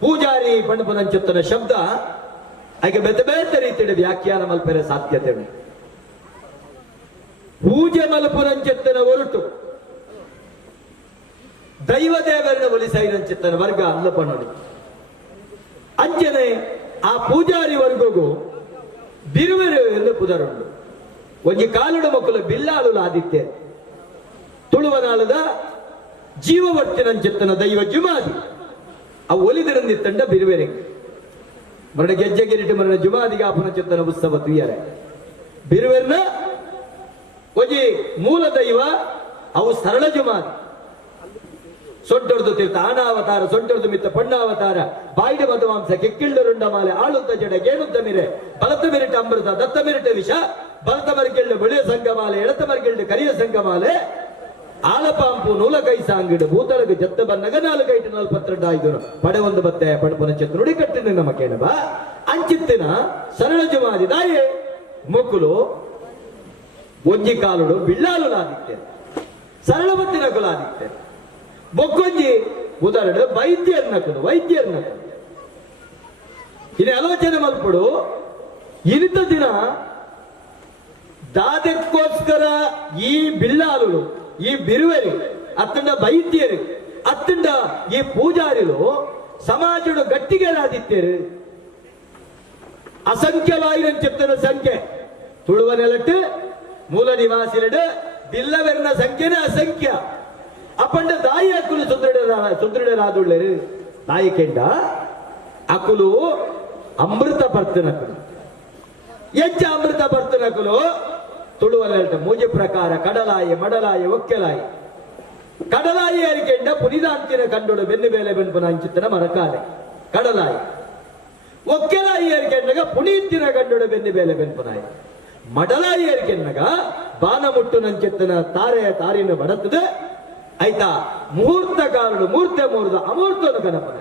ಪೂಜಾರಿ ಪಂಡುಪುನಂಚುತ್ತನ ಶಬ್ದ ಹಾಗೆ ಬೇತೆ ಬೇತೆ ರೀತಿಯ ವ್ಯಾಖ್ಯಾನ ಮಲ್ಪೆರೆ ಸಾಧ್ಯತೆ ಉಂಟು. ಪೂಜೆ ಮಲ್ಪುನಂಚೆತ್ತನ ಹೊರಟು ದೈವ ದೇವರನ್ನ ಒಲಿಸೈನಂಚಿತ್ತನ ವರ್ಗ ಅಲ್ಲಪಣ್ಣು ಅಂಚನೆ ಆ ಪೂಜಾರಿ ವರ್ಗಗೂ ಬಿರುವೆರು ಎಂದು ಪುದರುಂಡು ಒಂಜಿ ಕಾಲುಡ ಮಕ್ಕಳು ಬಿಲ್ಲಾಳು ಆದಿತ್ಯ ತುಳುವನಾಳದ ಜೀವವರ್ತಿನಂಚಿತ್ತನ ದೈವ ಜುಮಾದಿ ಆ ಒಲಿದಿರಂದಿತ್ತಂಡ ಬಿರುವೆರೆ ಮರಣ ಗೆಜ್ಜೆ ಗಿರಿಟಿ ಮರಣ ಜುಮಾದಿಗೆ ಆಪನ ಚಿತ್ತನ ಉತ್ಸವ ತುಯ್ಯರೆ ಬಿರುವೆರ್ನ ಒಂಜಿ ಮೂಲ ದೈವ ಅವು ಸರಳ ಜುಮಾದಿ ಸೊಡ್ಡೊಡ್ದು ತೀರ್ಥ ಆಣಾವತಾರ ಸೊಡ್ಡೊಡ್ದು ಮಿತ್ತ ಪಣ್ಣಾವತಾರ ಬಾಯಿಡ ಮಧುಮಾಂಸ ಕೆಕ್ಕಿಳ್ಳು ರುಂಡ ಮಾಲೆ ಆಳುತ್ತ ಜಡ ಗೇಣುತ್ತ ಮಿರೆ ಬಲತ ಮಿರಿಟ ಅಮೃತ ದತ್ತ ಮಿರಿಟ ವಿಷ ಬಲತ ಮರಿಗೆಳ್ಳು ಬೆಳೆಯ ಸಂಗಮಾಲೆ ಎಳತ ಮರಿಗೆಳ್ಳು ಕರಿಯ ಸಂಗಮಾಲೆ ಆಲಪಾಂಪು ನೂಲಕೈ ಸಾಂಗಿಡು ಭೂತಳಗ ಜತ್ತ ಬನ್ನಗ 442 ಪಡೆ ಒಂದು ಬತ್ತೆ ಪಡಪನ ಚಿತ್ರ ನುಡಿ ಕಟ್ಟಿನ ನಮ್ಮ ಕೇಳಬ ಅಂಚಿತ್ತಿನ ಸರಳ ಜುಮಾದಿ ದಾಯೆ ಮೊಕ್ಕಲು ಒಂಜಿ ಕಾಲುಡು ಬಿಳ್ಳಾಲು ಆದಿತ್ಯ ಸರಳ ಬತ್ತಿನ ಕುಲಾದಿತ್ಯ ಬೊಕ್ಕೊಂಜಿ ಉದಾಹರಣೆ ವೈದ್ಯರ್ನಕಲು ಇನ್ನು ಆಲೋಚನೆ ಮಲ್ಪಡು ಇನಿತ ದಿನ ದಾದಕ್ಕೋಸ್ಕರ ಈ ಬಿಳ್ಳಾಲು ಈ ಬಿರುವೆರಿ ಅತ್ತಂಡ ವೈದ್ಯರು ಅತ್ತಂಡ ಈ ಪೂಜಾರಿಲು ಸಮಾಜದ ಗಟ್ಟಿಗೆರಾದಿತ್ಯರು ಅಸಂಖ್ಯವಾಯಿನ ಚಿತ್ತನ ಸಂಖ್ಯೆ ತುಳುವ ನೆಲಟ್ಟು ಮೂಲ ನಿವಾಸಿಲಡು ಬಿಲ್ಲವೆರ್ನ ಸಂಖ್ಯೆನೇ ಅಸಂಖ್ಯ ಅಪ್ಪಂಡ ದಾಯಿ ಅಕ್ಕುಲು ಸುದೃಢರಾದುಳ್ಳರು ದಾಯಿ ಕೆಂಡ ಅಕ್ಕುಲು ಅಮೃತ ಪರ್ತನಕುಲು ಹೆಚ್ಚ ಅಮೃತ ಪರ್ತನಕುಲು ತುಳುವ ನೆಲಟ ಮೂಜೆ ಪ್ರಕಾರ ಕಡಲಾಯಿ ಮಡಲಾಯಿ ಒಕ್ಕೆಲಾಯಿ ಕಡಲಾಯಿ ಅರಿಕೆಂಡ ಪುನಿದಾಂತಿನ ಕಂಡೋಡು ಬೆನ್ನು ಬೇಲೆ ಬೆನ್ಪುನ ಅಂಚಿತ್ತನ ಮರಕಾಲೆ ಕಡಲಾಯಿ ಒಕ್ಕೆಲಾಯಿ ಅರಿಕೆಂಡಗ ಪುನೀತಿನ ಕಂಡೋಡು ಬೆನ್ನು ಬೇಲೆ ಬೆನ್ಪುನಾಯಿ ಮಡಲಾಯಿ ಅರಿಕೆಂಡಗ ಬಾನ ಮುಟ್ಟು ನಂಚಿತ್ತನ ತಾರೆಯ ತಾರಿನ ಬಡತದೆ ಆಯ್ತಾ ಮುಹೂರ್ತ ಕಾರಡು ಮೂರ್ತೆ ಮೂರ್ದ ಅಮೂರ್ತನು ಕನಪನ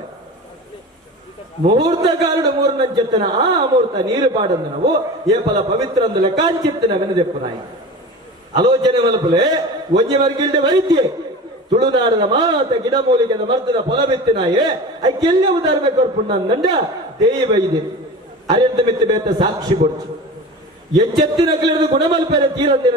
ಮುಹೂರ್ತ ಕಾರಡು ಮೂರು ನಂಚಿತ್ತನ ಆ ಅಮೂರ್ತ ನೀರು ಪಾಡಂದು ನಾವು ಏಪಲ ಪವಿತ್ರ ಅಂದು ಲೆಕ್ಕಾಂಚಿತ್ತನ ವೆನದೆಪ್ಪನಾಯಿ ಆಲೋಚನೆ ಮಲಪಲೆ ಒಂಜಿ ಮರ್ಗಿಲ್ಡೆ ವೈದ್ಯೆ ತುಳುನಾಡದ ಮಾತ ಗಿಡಮೂಲಿಕೆದ ಮರ್ದದ ಫಲ ಬಿತ್ತಿನಾಯೆ ಐಕೆಲ್ಲೇ ಉದಾಹರಣೆ ಕೊರ್ಪುಂಡ ದೇಯಿ ವೈದ್ಯ ಅರೆಂತ ಮಿತ್ತ ಬೇತ ಸಾಕ್ಷಿ ಬೊಡ್ಚು ಎಚ್ಚೆತ್ತಿನ ಗುಣಮಲ್ಪೆರೆ ತೀರಂದಿನ